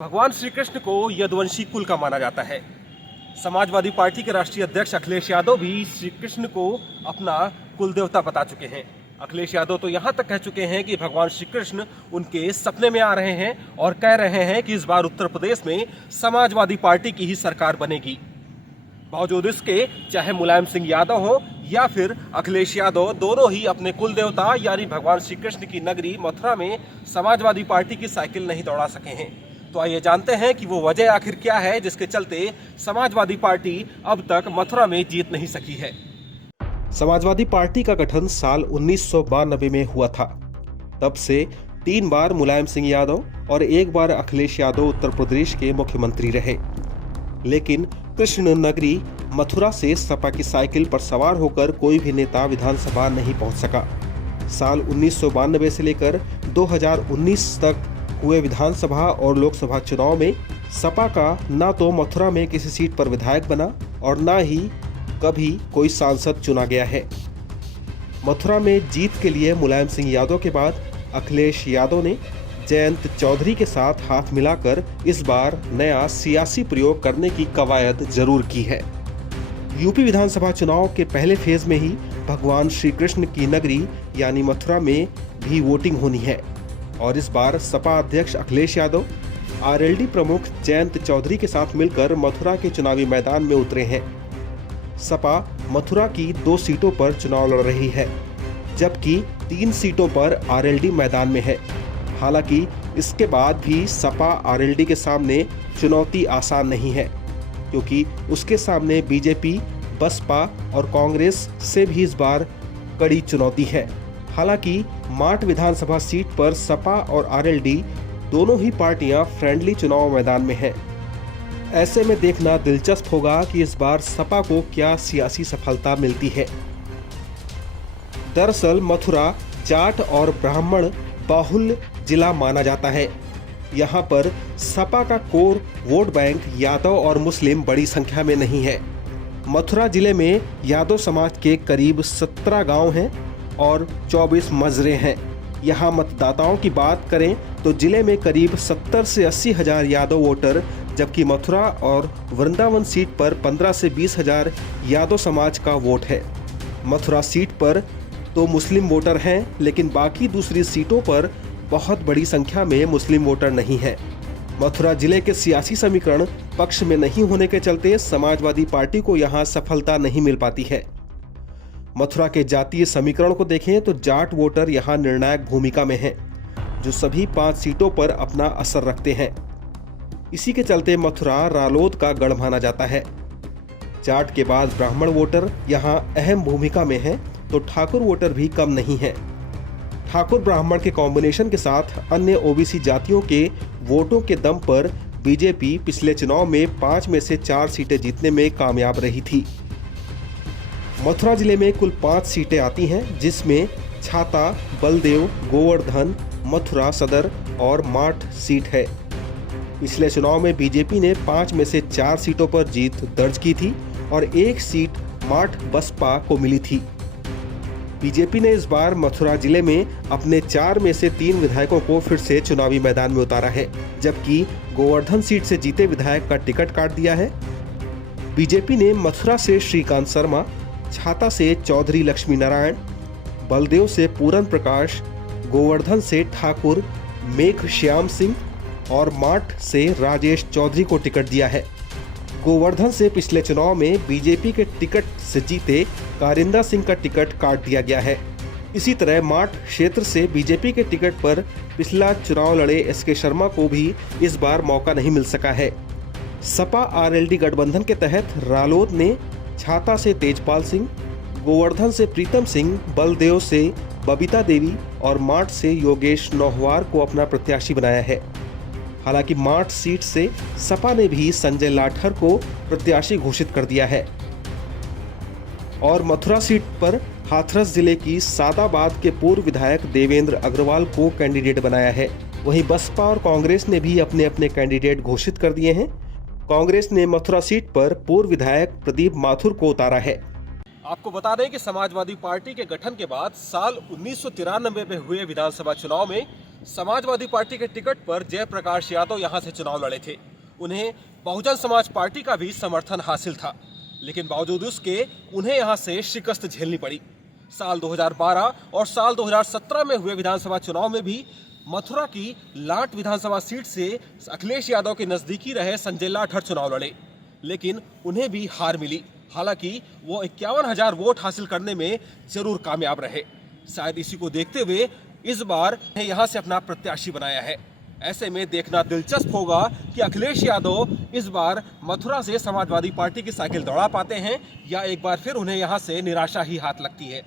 भगवान श्री कृष्ण को यदुवंशी कुल का माना जाता है। समाजवादी पार्टी के राष्ट्रीय अध्यक्ष अखिलेश यादव भी श्री कृष्ण को अपना कुल देवता बता चुके हैं। अखिलेश यादव तो यहां तक कह चुके हैं कि भगवान श्री कृष्ण उनके सपने में आ रहे हैं और कह रहे हैं कि इस बार उत्तर प्रदेश में समाजवादी पार्टी की ही सरकार बनेगी। बावजूद इसके चाहे मुलायम सिंह यादव हो या फिर अखिलेश यादव, दोनों ही अपने कुल देवता यानी भगवान श्री कृष्ण की नगरी मथुरा में समाजवादी पार्टी की साइकिल नहीं दौड़ा सके हैं। तो आइए जानते हैं कि वो वजह आखिर क्या है जिसके चलते समाजवादी पार्टी अब तक मथुरा में जीत नहीं सकी है। समाजवादी पार्टी का गठन साल 1992 में हुआ था। तब से 3 बार मुलायम सिंह यादव और 1 बार अखिलेश यादव उत्तर प्रदेश के मुख्यमंत्री रहे, लेकिन कृष्ण नगरी मथुरा से सपा की साइकिल पर सवार होकर कोई भी नेता विधानसभा नहीं पहुंच सका। साल 1992 से लेकर 2019 तक हुए विधानसभा और लोकसभा चुनाव में सपा का ना तो मथुरा में किसी सीट पर विधायक बना और ना ही कभी कोई सांसद चुना गया है। मथुरा में जीत के लिए मुलायम सिंह यादव के बाद अखिलेश यादव ने जयंत चौधरी के साथ हाथ मिलाकर इस बार नया सियासी प्रयोग करने की कवायद जरूर की है। यूपी विधानसभा चुनाव के पहले फेज में ही भगवान श्री कृष्ण की नगरी यानी मथुरा में भी वोटिंग होनी है और इस बार सपा अध्यक्ष अखिलेश यादव आरएलडी प्रमुख जयंत चौधरी के साथ मिलकर मथुरा के चुनावी मैदान में उतरे हैं। सपा मथुरा की 2 सीटों पर चुनाव लड़ रही है, जबकि 3 सीटों पर आरएलडी मैदान में है। हालांकि इसके बाद भी सपा आरएलडी के सामने चुनौती आसान नहीं है, क्योंकि उसके सामने बीजेपी, बसपा और कांग्रेस से भी इस बार कड़ी चुनौती है। हालांकि माट विधानसभा सीट पर सपा और आरएलडी दोनों ही पार्टियां फ्रेंडली चुनाव मैदान में हैं। ऐसे में देखना दिलचस्प होगा कि इस बार सपा को क्या सियासी सफलता मिलती है। दरअसल मथुरा जाट और ब्राह्मण बाहुल्य जिला माना जाता है। यहाँ पर सपा का कोर वोट बैंक यादव और मुस्लिम बड़ी संख्या में नहीं है। मथुरा जिले में यादव समाज के करीब 17 गांव हैं और 24 मजरे हैं। यहाँ मतदाताओं की बात करें तो जिले में करीब 70 से 80 हजार यादव वोटर, जबकि मथुरा और वृंदावन सीट पर 15 से 20 हजार यादव समाज का वोट है। मथुरा सीट पर तो मुस्लिम वोटर हैं, लेकिन बाकी दूसरी सीटों पर बहुत बड़ी संख्या में मुस्लिम वोटर नहीं है। मथुरा जिले के सियासी समीकरण पक्ष में नहीं होने के चलते समाजवादी पार्टी को यहाँ सफलता नहीं मिल पाती है। मथुरा के जातीय समीकरण को देखें तो जाट वोटर यहाँ निर्णायक भूमिका में हैं, जो सभी 5 सीटों पर अपना असर रखते हैं। इसी के चलते मथुरा रालोद का गढ़ माना जाता है। जाट के बाद ब्राह्मण वोटर यहाँ अहम भूमिका में हैं, तो ठाकुर वोटर भी कम नहीं है। ठाकुर ब्राह्मण के कॉम्बिनेशन के साथ अन्य ओबीसी जातियों के वोटों के दम पर बीजेपी पिछले चुनाव में 5 में से 4 सीटें जीतने में कामयाब रही थी। मथुरा जिले में कुल 5 सीटें आती हैं, जिसमें छाता, बलदेव, गोवर्धन, मथुरा सदर और माठ सीट है। पिछले चुनाव में बीजेपी ने 5 में से 4 सीटों पर जीत दर्ज की थी और 1 सीट माठ बसपा को मिली थी। बीजेपी ने इस बार मथुरा जिले में अपने 4 में से 3 विधायकों को फिर से चुनावी मैदान में उतारा है, जबकि गोवर्धन सीट से जीते विधायक का टिकट काट दिया है। बीजेपी ने मथुरा से श्रीकांत शर्मा, छाता से चौधरी लक्ष्मी नारायण, बलदेव से पूरन प्रकाश, गोवर्धन से ठाकुर मेघ श्याम सिंह और माठ से राजेश चौधरी को टिकट दिया है। गोवर्धन से पिछले चुनाव में बीजेपी के टिकट से जीते कारिंदा सिंह का टिकट काट दिया गया है। इसी तरह माठ क्षेत्र से बीजेपी के टिकट पर पिछला चुनाव लड़े एसके शर्मा को भी इस बार मौका नहीं मिल सका है। सपा आरएलडी गठबंधन के तहत रालोद ने छाता से तेजपाल सिंह, गोवर्धन से प्रीतम सिंह, बलदेव से बबीता देवी और माठ से योगेश नौहवार को अपना प्रत्याशी बनाया है। हालांकि माठ सीट से सपा ने भी संजय लाठर को प्रत्याशी घोषित कर दिया है और मथुरा सीट पर हाथरस जिले की सादाबाद के पूर्व विधायक देवेंद्र अग्रवाल को कैंडिडेट बनाया है। वहीं बसपा और कांग्रेस ने भी अपने अपने कैंडिडेट घोषित कर दिए हैं। कांग्रेस ने मथुरा सीट पर पूर्व विधायक प्रदीप माथुर को उतारा है। आपको बता दें कि समाजवादी पार्टी के गठन के बाद साल 1993 में हुए विधानसभा चुनाव में समाजवादी पार्टी के टिकट पर जयप्रकाश यादव यहां से चुनाव लड़े थे। उन्हें बहुजन समाज पार्टी का भी समर्थन हासिल था, लेकिन बावजूद उसके उन्हें यहां से शिकस्त झेलनी पड़ी। साल 2012 और साल 2017 में हुए विधानसभा चुनाव में भी मथुरा की लाट विधानसभा सीट से अखिलेश यादव के नजदीकी रहे संजय लाठर चुनाव लड़े, लेकिन उन्हें भी हार मिली। हालांकि वो 51,000 वोट हासिल करने में जरूर कामयाब रहे। शायद इसी को देखते हुए इस बार यहां से अपना प्रत्याशी बनाया है। ऐसे में देखना दिलचस्प होगा कि अखिलेश यादव इस बार मथुरा से समाजवादी पार्टी की साइकिल दौड़ा पाते हैं या एक बार फिर उन्हें यहां से निराशा ही हाथ लगती है।